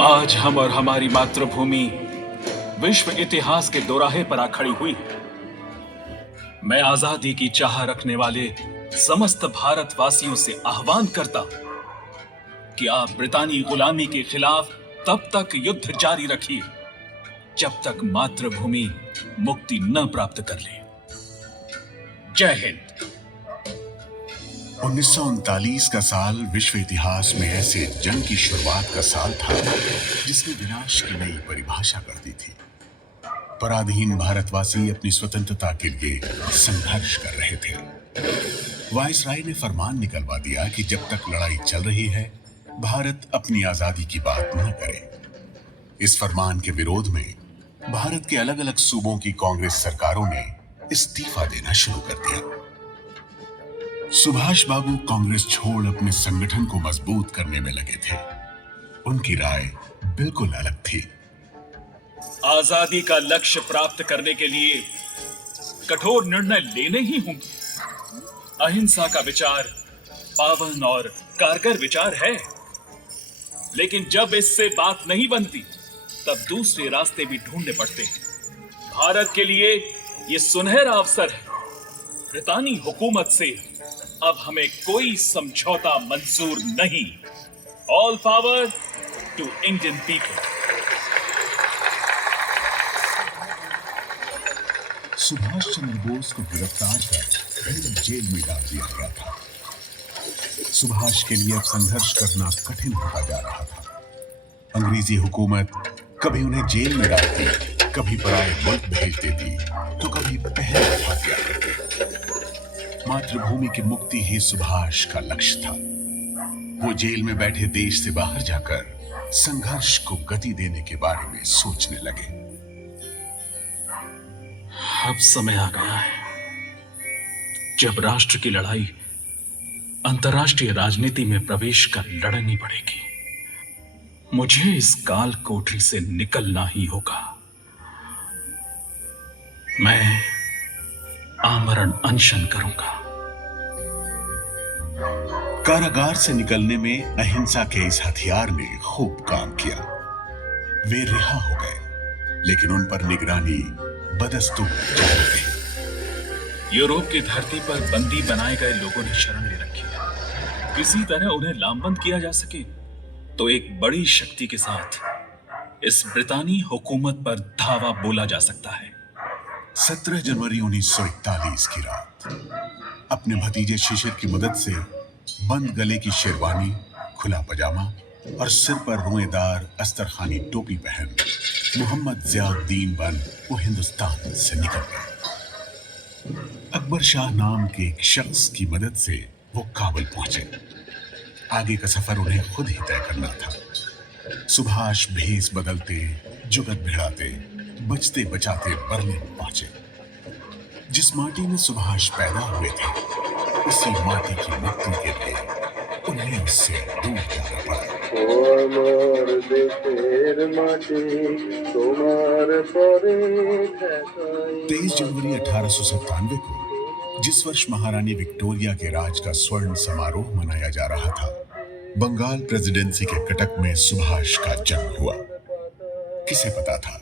आज हम और हमारी मातृभूमि विश्व इतिहास के दोराहे पर आ खड़ी हुई। मैं आजादी की चाह रखने वाले समस्त भारतवासियों से आह्वान करता कि आप ब्रितानी गुलामी के खिलाफ तब तक युद्ध जारी रखिए जब तक मातृभूमि मुक्ति न प्राप्त कर ले। जय हिंद। 1939 का साल विश्व इतिहास में ऐसे जंग की शुरुआत का साल था जिसने विनाश की नई परिभाषा कर दी थी। पराधीन भारतवासी अपनी स्वतंत्रता के लिए संघर्ष कर रहे थे। वायसराय ने फरमान निकलवा दिया कि जब तक लड़ाई चल रही है भारत अपनी आजादी की बात न करे। इस फरमान के विरोध में भारत के अलग अलग सूबों की कांग्रेस सरकारों ने इस्तीफा देना शुरू कर दिया। सुभाष बाबू कांग्रेस छोड़ अपने संगठन को मजबूत करने में लगे थे। उनकी राय बिल्कुल अलग थी। आजादी का लक्ष्य प्राप्त करने के लिए कठोर निर्णय लेने ही होंगे। अहिंसा का विचार पावन और कारगर विचार है, लेकिन जब इससे बात नहीं बनती तब दूसरे रास्ते भी ढूंढने पड़ते हैं। भारत के लिए यह सुनहरा अवसर है। ब्रितानी हुकूमत से अब हमें कोई समझौता मंजूर नहीं। All power to Indian people. Subhash Chandra Bose को गिरफ्तार कर फिर जेल में डाल दिया गया था। सुभाष के लिए अब संघर्ष करना कठिन होता जा रहा था। अंग्रेजी हुकूमत कभी उन्हें जेल में डालती, कभी पराये मुल्क भेज देती, तो कभी पहले उठा दिया करती। मातृभूमि की मुक्ति ही सुभाष का लक्ष्य था। वो जेल में बैठे देश से बाहर जाकर संघर्ष को गति देने के बारे में सोचने लगे। अब समय आ गया है जब राष्ट्र की लड़ाई अंतर्राष्ट्रीय राजनीति में प्रवेश कर लड़नी पड़ेगी। मुझे इस काल कोठरी से निकलना ही होगा। मैं आमरण अनशन करूंगा। कारागार से निकलने में अहिंसा के इस हथियार ने खूब काम किया। वे रिहा हो गए, लेकिन उन पर निगरानी बदस्तूर जारी रही। यूरोप की धरती पर बंदी बनाए गए लोगों ने शरण ले रखी है। किसी तरह उन्हें लामबंद किया जा सके तो एक बड़ी शक्ति के साथ इस ब्रितानी हुकूमत पर धावा बोला जा सकता है। 17 जनवरी 1941 की रात अपने भतीजे शिशिर की मदद से बंद गले की शेरवानी, खुला पजामा और सिर पर रुएदार अस्तरखानी टोपी पहन मोहम्मद जियाउद्दीन बन वो हिंदुस्तान से निकल गए। अकबर शाह नाम के एक शख्स की मदद से वो काबुल पहुंचे। आगे का सफर उन्हें खुद ही तय करना था। सुभाष भेष बदलते, जुगत भिड़ाते, बचते बचाते बर्लिन पहुंचे। जिस माटी में सुभाष पैदा हुए थे उसी माटी की मुक्ति के लिए उन्हें उससे दूर जाना पड़ा। 23 जनवरी 1897 को, जिस वर्ष महारानी विक्टोरिया के राज का स्वर्ण समारोह मनाया जा रहा था, बंगाल प्रेसिडेंसी के कटक में सुभाष का जन्म हुआ। किसे पता था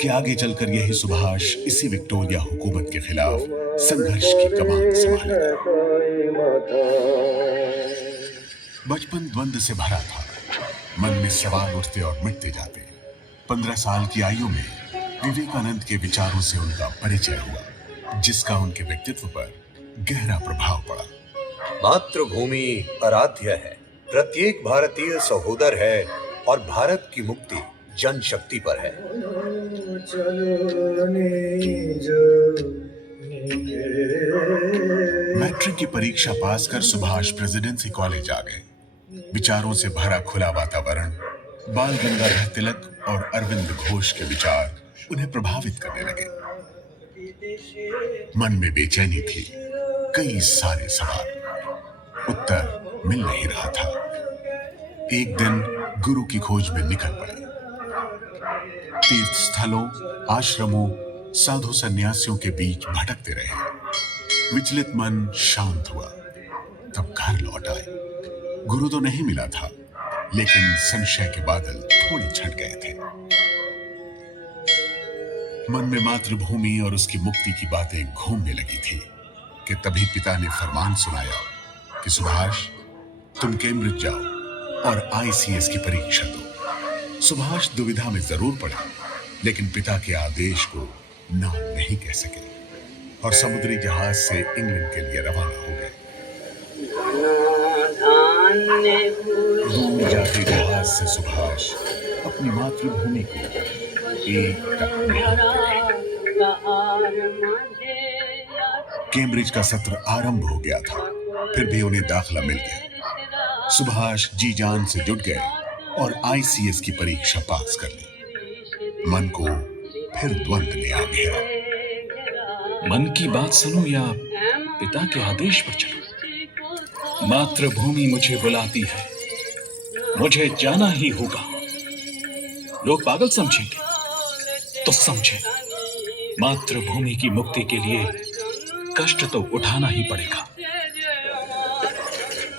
कि आगे चलकर यही सुभाष इसी विक्टोरिया हुकूमत के खिलाफ संघर्ष की कमान संभालेगा। बचपन द्वंद से भरा था। मन में सवाल उठते और मिटते जाते। 15 साल की आयु में विवेकानंद के विचारों से उनका परिचय हुआ, जिसका उनके व्यक्तित्व पर गहरा प्रभाव पड़ा। मातृभूमि आराध्य है, प्रत्येक भारतीय सहोदर है और भारत की मुक्ति जनशक्ति पर है। मैट्रिक की परीक्षा पास कर सुभाष प्रेसिडेंसी कॉलेज आ गए। विचारों से भरा खुला वातावरण, बाल गंगाधर तिलक और अरविंद घोष के विचार उन्हें प्रभावित करने लगे। मन में बेचैनी थी, कई सारे सवाल, उत्तर मिल नहीं रहा था। एक दिन गुरु की खोज में निकल पड़े। तीर्थ स्थलों, आश्रमों, साधु सन्यासियों के बीच भटकते रहे। विचलित मन शांत हुआ, तब घर लौट आए। गुरु तो नहीं मिला था, लेकिन संशय के बादल थोड़े छट गए थे। मन में मातृभूमि और उसकी मुक्ति की बातें घूमने लगी थी कि तभी पिता ने फरमान सुनाया कि सुभाष, तुम कैम्ब्रिज जाओ और आईसीएस की परीक्षा दो। सुभाष दुविधा में जरूर पड़े, लेकिन पिता के आदेश को ना नहीं कह सके और समुद्री जहाज से इंग्लैंड के लिए रवाना हो गए। दूर जाते जहाज से सुभाष अपनी मातृभूमि को एक टक कैम्ब्रिज का सत्र आरंभ हो गया था, फिर भी उन्हें दाखिला मिल गया। सुभाष जी जान से जुट गए और आईसीएस की परीक्षा पास कर ली। मन को फिर द्वंद्व ने आ घेरा। मन की बात सुनूं या पिता के आदेश पर चलूं? मातृभूमि मुझे बुलाती है, मुझे जाना ही होगा। लोग पागल समझेंगे तो समझे, मातृभूमि की मुक्ति के लिए कष्ट तो उठाना ही पड़ेगा।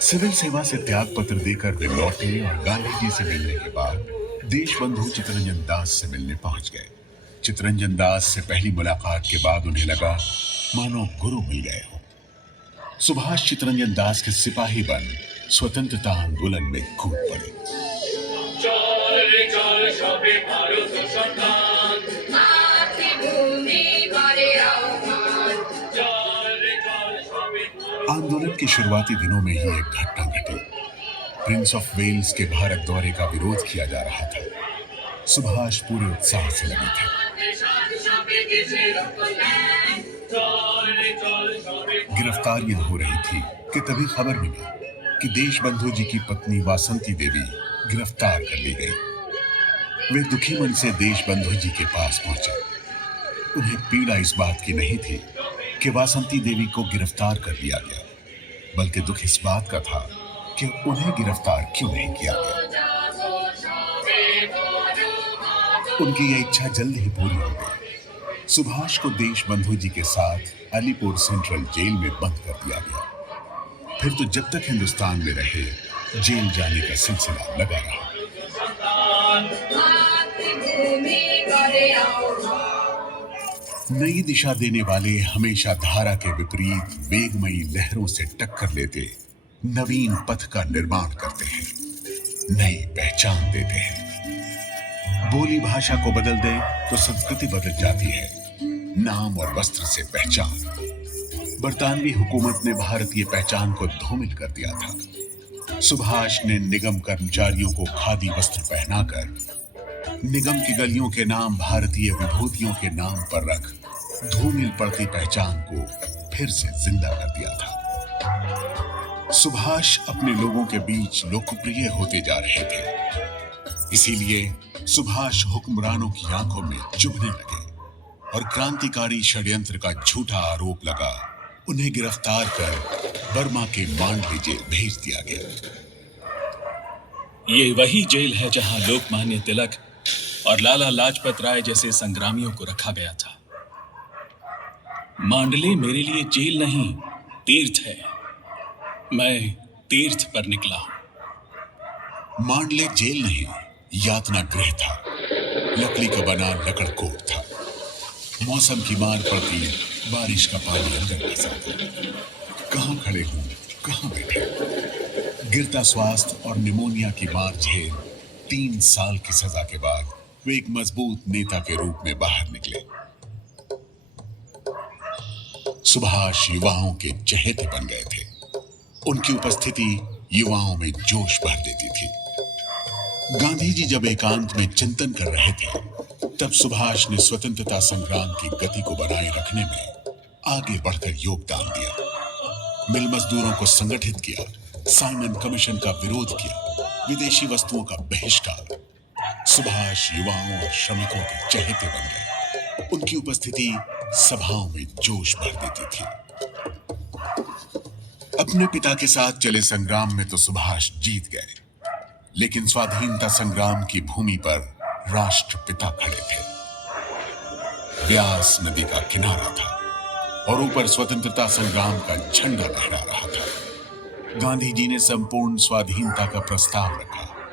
सिविल सेवा से त्याग पत्र देकर वे लौटे और गांधी जी से मिलने के बाद देशबंधु चित्तरंजन दास से मिलने पहुंच गए। चित्तरंजन दास से पहली मुलाकात के बाद उन्हें लगा मानो गुरु मिल गए हो। सुभाष चित्तरंजन दास के सिपाही बन स्वतंत्रता आंदोलन में कूद पड़े। आंदोलन के शुरुआती दिनों में ही एक घटना घटी। प्रिंस ऑफ वेल्स के भारत दौरे का विरोध किया जा रहा था। सुभाष पूरे उत्साह से लगे थे। गिरफ्तारियां हो रही थी कि तभी खबर मिली कि देशबंधु जी की पत्नी वासंती देवी गिरफ्तार कर ली गई। वे दुखी मन से देशबंधु जी के पास पहुंचे। उन्हें पीड़ा इस बात की नहीं थी कि वासंती देवी को गिरफ्तार कर लिया गया, बल्कि दुख इस बात का था कि उन्हें गिरफ्तार क्यों नहीं किया गया। उनकी यह इच्छा जल्द ही पूरी हो गई। सुभाष को देशबंधु जी के साथ अलीपुर सेंट्रल जेल में बंद कर दिया गया। फिर तो जब तक हिंदुस्तान में रहे, जेल जाने का सिलसिला लगा रहा। नई दिशा देने वाले हमेशा धारा के विपरीत वेगमयी लहरों से टक्कर लेते, नवीन पथ का निर्माण करते हैं, नई पहचान देते हैं। बोली भाषा को बदल दे तो संस्कृति बदल जाती है, नाम और वस्त्र से पहचान। बरतानवी हुकूमत ने भारतीय पहचान को धूमिल कर दिया था। सुभाष ने निगम कर्मचारियों को खादी वस्त्र पहनाकर निगम की गलियों के नाम भारतीय विभूतियों के नाम पर रख धूमिल पड़ती पहचान को फिर से जिंदा कर दिया था। सुभाष अपने लोगों के बीच लोकप्रिय होते जा रहे थे। इसीलिए सुभाष हुक्मरानों की आंखों में चुभने लगे और क्रांतिकारी षड्यंत्र का झूठा आरोप लगा उन्हें गिरफ्तार कर बर्मा के मांडले जेल भेज दिया गया। ये वही जेल है जहां लोकमान्य तिलक और लाला लाजपत राय जैसे संग्रामियों को रखा गया था। मांडले मेरे लिए जेल नहीं, तीर्थ है। मैं तीर्थ पर निकला हूं। मांडले जेल नहीं, यातना गृह था। लकड़ी का बना लकड़कोट था। मौसम की मार पड़ती, बारिश का पानी अंदर घुस आता। कहां खड़े हूं, कहां बैठे। गिरता स्वास्थ्य और निमोनिया की मार झेल 3 साल की सजा के बाद वे एक मजबूत नेता के रूप में बाहर निकले। सुभाष युवाओं के चहेते बन गए थे। उनकी उपस्थिति युवाओं में जोश भर देती थी। गांधी जी जब एकांत में चिंतन कर रहे थे, तब सुभाष ने स्वतंत्रता संग्राम की गति को बनाए रखने में आगे बढ़कर योगदान दिया। मिल मजदूरों को संगठित किया, साइमन कमीशन का विरोध किया, विदेशी वस्तुओं का बहिष्कार। सुभाष युवाओं और श्रमिकों के चहेते बन गए। उनकी उपस्थिति सभाओं में जोश भर देती थी। अपने पिता के साथ चले संग्राम में तो सुभाष जीत गए, लेकिन स्वाधीनता संग्राम की भूमि पर राष्ट्रपिता खड़े थे। व्यास नदी का किनारा था और ऊपर स्वतंत्रता संग्राम का झंडा लहरा रहा था। गांधी जी ने संपूर्ण स्वाधीनता का प्रस्ताव रखा।